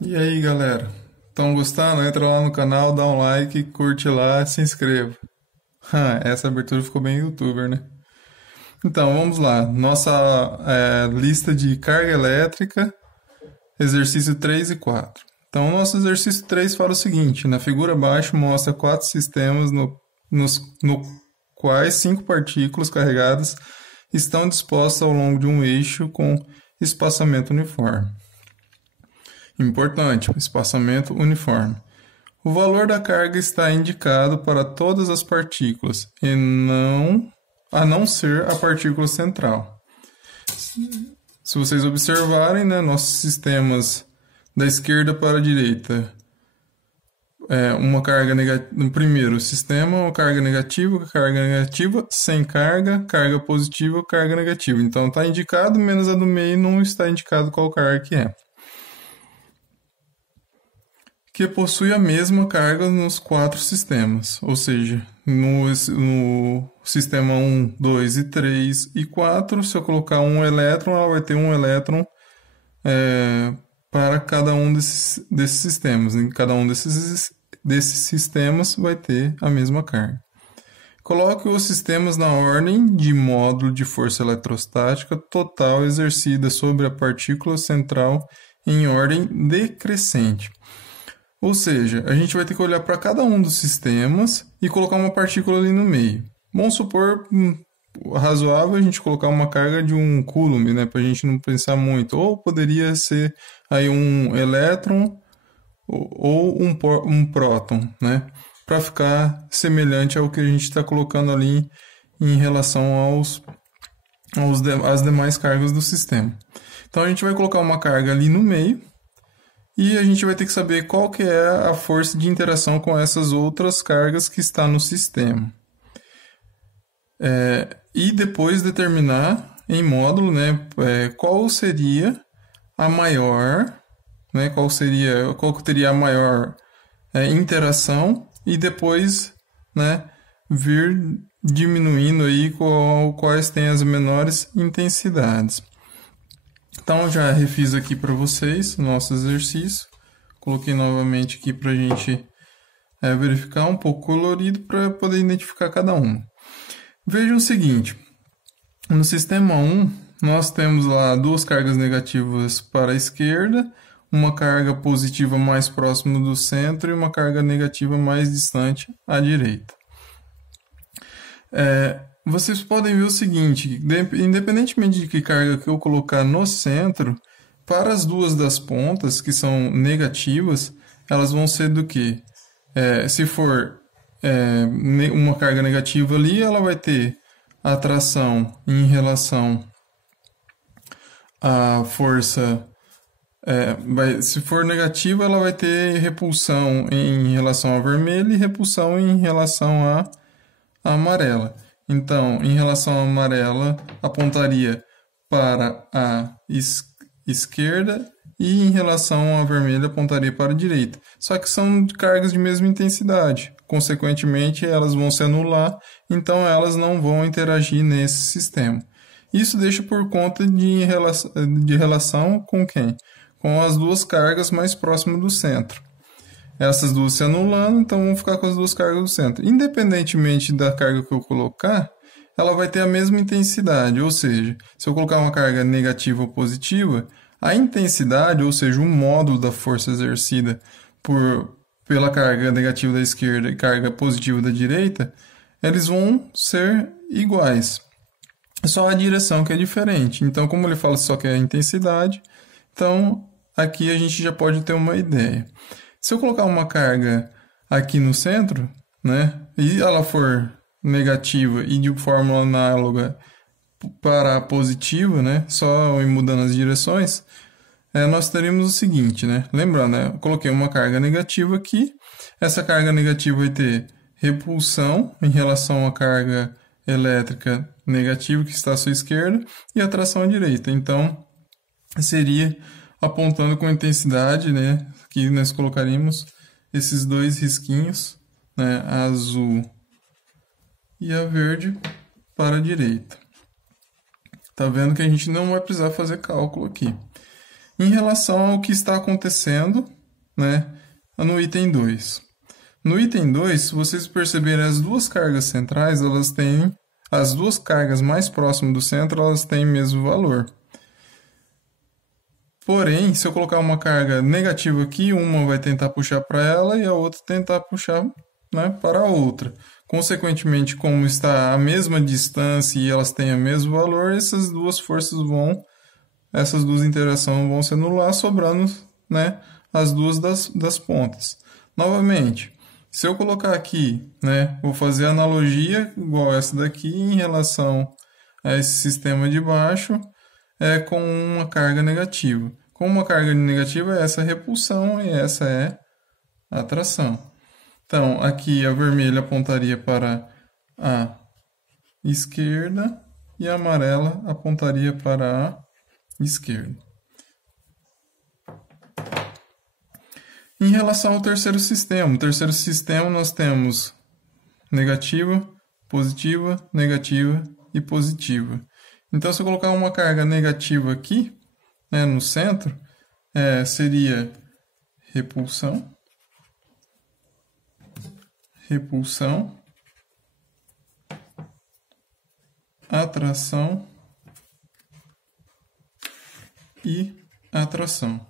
E aí, galera? Estão gostando? Entra lá no canal, dá um like, curte lá, se inscreva. Essa abertura ficou bem youtuber, né? Então, vamos lá. Nossa lista de carga elétrica, exercício 3 e 4. Então, nosso exercício 3 fala o seguinte: na figura abaixo mostra quatro sistemas no quais cinco partículas carregadas estão dispostas ao longo de um eixo com espaçamento uniforme. Importante, espaçamento uniforme. O valor da carga está indicado para todas as partículas, a não ser a partícula central. Se vocês observarem, né, nossos sistemas da esquerda para a direita, uma carga negativa. No primeiro sistema, uma carga negativa, sem carga, carga positiva, carga negativa. Então está indicado, menos a do meio não está indicado qual carga que é. Que possui a mesma carga nos quatro sistemas, ou seja, no sistema 1, 2 e 3 e 4, se eu colocar um elétron, ela vai ter um elétron para cada um desses sistemas. Em cada um desses sistemas vai ter a mesma carga. Coloque os sistemas na ordem de módulo de força eletrostática total exercida sobre a partícula central em ordem decrescente. Ou seja, a gente vai ter que olhar para cada um dos sistemas e colocar uma partícula ali no meio. Vamos supor, razoável a gente colocar uma carga de um coulomb, né, para a gente não pensar muito. Ou poderia ser aí um elétron ou um próton, né, para ficar semelhante ao que a gente está colocando ali em relação às demais cargas do sistema. Então a gente vai colocar uma carga ali no meio. E a gente vai ter que saber qual que é a força de interação com essas outras cargas que está no sistema. E depois determinar em módulo, né, qual seria a maior, né, qual teria a maior interação e depois, né, vir diminuindo aí quais têm as menores intensidades. Então, já refiz aqui para vocês o nosso exercício. Coloquei novamente aqui para a gente verificar um pouco colorido para poder identificar cada uma. Vejam o seguinte, no sistema 1, nós temos lá duas cargas negativas para a esquerda, uma carga positiva mais próxima do centro e uma carga negativa mais distante à direita. Vocês podem ver o seguinte, independentemente de que carga que eu colocar no centro, para as duas das pontas, que são negativas, elas vão ser do que? Se for uma carga negativa ali, ela vai ter atração em relação à força. Se for negativa, ela vai ter repulsão em relação à vermelha e repulsão em relação à amarela. Então, em relação à amarela, apontaria para a esquerda e em relação à vermelha, apontaria para a direita. Só que são cargas de mesma intensidade. Consequentemente, elas vão se anular, então elas não vão interagir nesse sistema. Isso deixa por conta de relação com quem? Com as duas cargas mais próximas do centro. Essas duas se anulando, então vamos ficar com as duas cargas do centro. Independentemente da carga que eu colocar, ela vai ter a mesma intensidade, ou seja, se eu colocar uma carga negativa ou positiva, a intensidade, ou seja, o módulo da força exercida pela carga negativa da esquerda e carga positiva da direita, eles vão ser iguais. Só a direção que é diferente. Então, como ele fala só que é a intensidade, então aqui a gente já pode ter uma ideia. Se eu colocar uma carga aqui no centro, né, e ela for negativa e de fórmula análoga para a positiva, né, só mudando as direções, nós teríamos o seguinte, né, lembrando, né, eu coloquei uma carga negativa aqui, essa carga negativa vai ter repulsão em relação à carga elétrica negativa que está à sua esquerda e atração à direita. Então, seria apontando com intensidade, né, que nós colocaríamos esses dois risquinhos, né, a azul e a verde para a direita. Tá vendo que a gente não vai precisar fazer cálculo aqui. Em relação ao que está acontecendo, né, no item 2. No item 2, se vocês perceberem, as duas cargas centrais, elas têm, as duas cargas mais próximas do centro, elas têm o mesmo valor. Porém, se eu colocar uma carga negativa aqui, uma vai tentar puxar para ela e a outra tentar puxar, né, para a outra. Consequentemente, como está a mesma distância e elas têm o mesmo valor, essas duas forças essas duas interações vão se anular, sobrando, né, as duas das pontas. Novamente, se eu colocar aqui, né, vou fazer analogia igual essa daqui em relação a esse sistema de baixo, com uma carga negativa. Com uma carga negativa, essa é repulsão e essa é atração. Então, aqui a vermelha apontaria para a esquerda e a amarela apontaria para a esquerda. Em relação ao terceiro sistema, o terceiro sistema nós temos negativa, negativa e positiva. Então, se eu colocar uma carga negativa aqui, né, no centro, seria repulsão, atração e atração.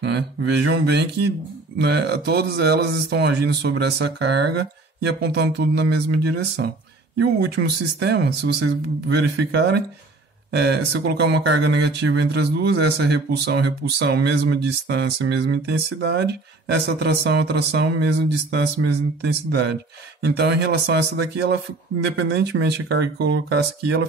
Né? Vejam bem que, né, todas elas estão agindo sobre essa carga e apontando tudo na mesma direção. E o último sistema, se vocês verificarem, se eu colocar uma carga negativa entre as duas, essa repulsão, mesma distância, mesma intensidade. Essa atração, mesma distância, mesma intensidade. Então, em relação a essa daqui, ela, independentemente da carga que colocasse aqui, ela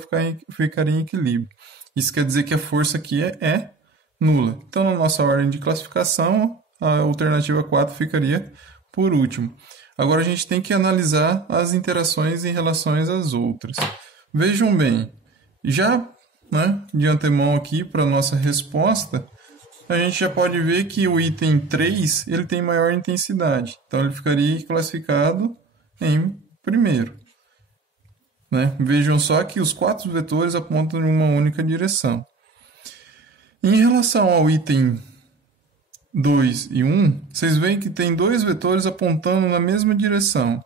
ficaria em equilíbrio. Isso quer dizer que a força aqui é nula. Então, na nossa ordem de classificação, a alternativa 4 ficaria por último. Agora, a gente tem que analisar as interações em relação às outras. Vejam bem, já, né, de antemão aqui para a nossa resposta, a gente já pode ver que o item 3 ele tem maior intensidade. Então, ele ficaria classificado em primeiro. Né? Vejam só que os 4 vetores apontam em uma única direção. Em relação ao item 2 e 1, vocês veem que tem 2 vetores apontando na mesma direção.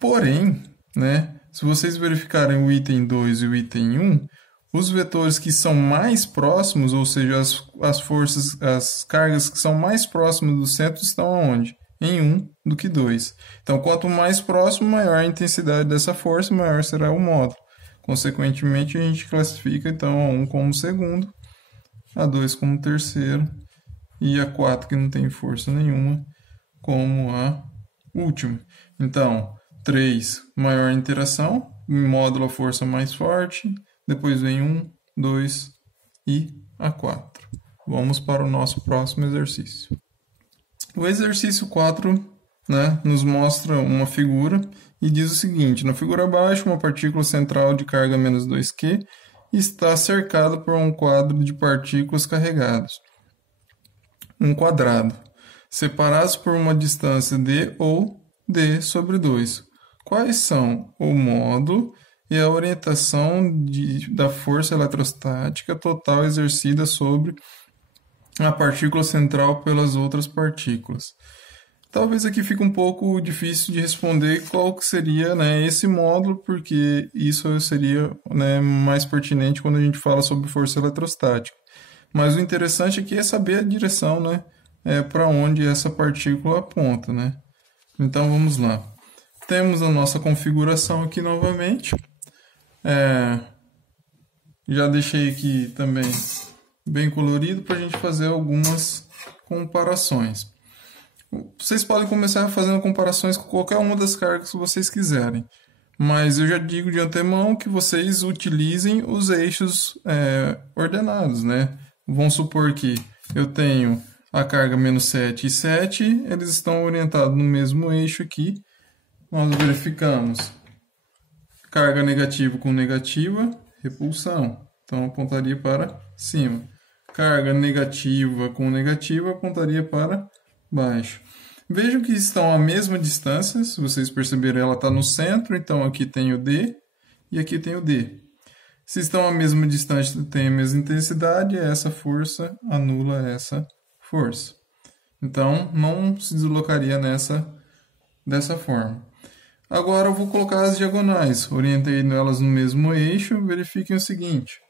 Porém, né, se vocês verificarem o item 2 e o item 1, os vetores que são mais próximos, ou seja, as forças, as cargas que são mais próximas do centro estão aonde? Em 1 do que 2. Então, quanto mais próximo, maior a intensidade dessa força, maior será o módulo. Consequentemente, a gente classifica então a 1 como segundo, a 2 como terceiro e a 4, que não tem força nenhuma, como a última. Então, 3, maior interação, módulo a força mais forte, depois vem 1, 2 e a 4. Vamos para o nosso próximo exercício. O exercício 4, né, nos mostra uma figura e diz o seguinte: na figura abaixo, uma partícula central de carga menos 2Q está cercada por um quadro de partículas carregadas, um quadrado, separados por uma distância d ou d sobre 2. Quais são o módulo e a orientação da força eletrostática total exercida sobre a partícula central pelas outras partículas? Talvez aqui fique um pouco difícil de responder qual que seria, né, esse módulo, porque isso seria, né, mais pertinente quando a gente fala sobre força eletrostática. Mas o interessante aqui é saber a direção, né, para onde essa partícula aponta, né? Então vamos lá. Temos a nossa configuração aqui novamente. Já deixei aqui também bem colorido para a gente fazer algumas comparações. Vocês podem começar fazendo comparações com qualquer uma das cargas que vocês quiserem, mas eu já digo de antemão que vocês utilizem os eixos ordenados, né? Vamos supor que eu tenho a carga menos 7 e 7, eles estão orientados no mesmo eixo aqui. Nós verificamos carga negativa com negativa, repulsão, então apontaria para cima. Carga negativa com negativa apontaria para baixo. Vejam que estão à mesma distância, se vocês perceberem, ela está no centro, então aqui tem o D e aqui tem o D. Se estão à mesma distância, tem a mesma intensidade, essa força anula essa força. Então, não se deslocaria dessa forma. Agora eu vou colocar as diagonais. Orientei elas no mesmo eixo. Verifiquem o seguinte.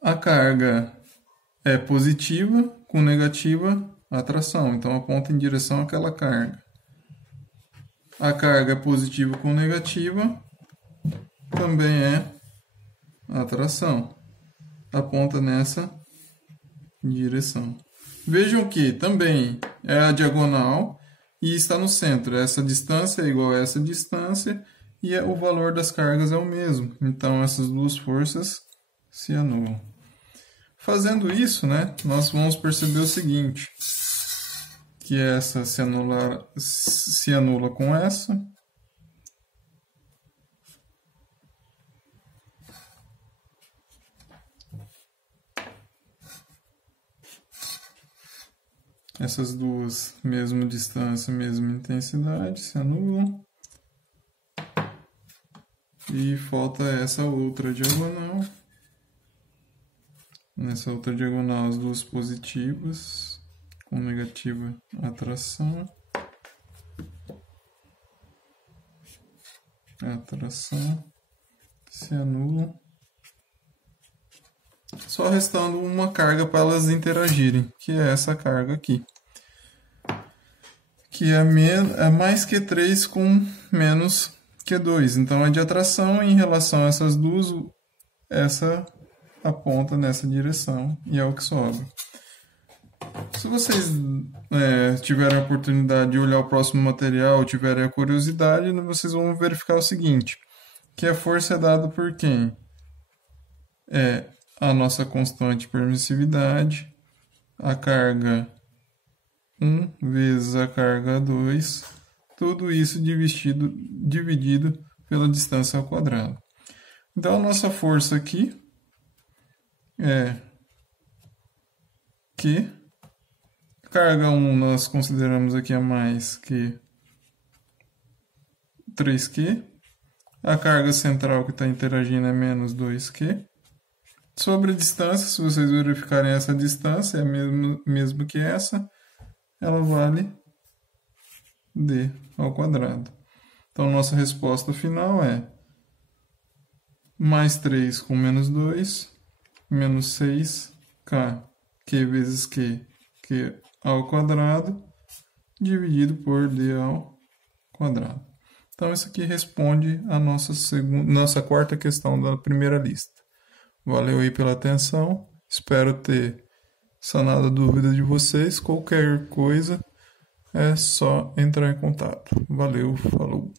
A carga é positiva com negativa atração. Então, aponta em direção àquela carga. A carga é positiva com negativa também é atração. Aponta nessa direção. Vejam que também é a diagonal e está no centro. Essa distância é igual a essa distância e o valor das cargas é o mesmo. Então, essas duas forças se anulam. Fazendo isso, né, nós vamos perceber o seguinte, que essa se anula com essa. Essas duas, mesma distância, mesma intensidade, se anulam. E falta essa outra diagonal. Nessa outra diagonal, as duas positivas, com negativa atração. Atração, se anulam. Só restando uma carga para elas interagirem, que é essa carga aqui. Que é mais Q3 com menos Q2. Então, é de atração em relação a essas duas, essa aponta nessa direção e é o que sobra. Se vocês tiverem a oportunidade de olhar o próximo material, tiverem a curiosidade, vocês vão verificar o seguinte, que a força é dada por quem? É a nossa constante permissividade, a carga 1 vezes a carga 2, tudo isso dividido pela distância ao quadrado. Então, a nossa força aqui é Q. Carga 1 nós consideramos aqui a mais que 3Q. A carga central que está interagindo é menos 2Q. Sobre a distância, se vocês verificarem essa distância, é mesmo que essa, ela vale D ao quadrado. Então, nossa resposta final é mais 3 com menos 2, menos 6K, Q vezes Q ao quadrado, dividido por D ao quadrado. Então, isso aqui responde a nossa quarta questão da primeira lista. Valeu aí pela atenção, espero ter sanado a dúvida de vocês. Qualquer coisa é só entrar em contato. Valeu, falou!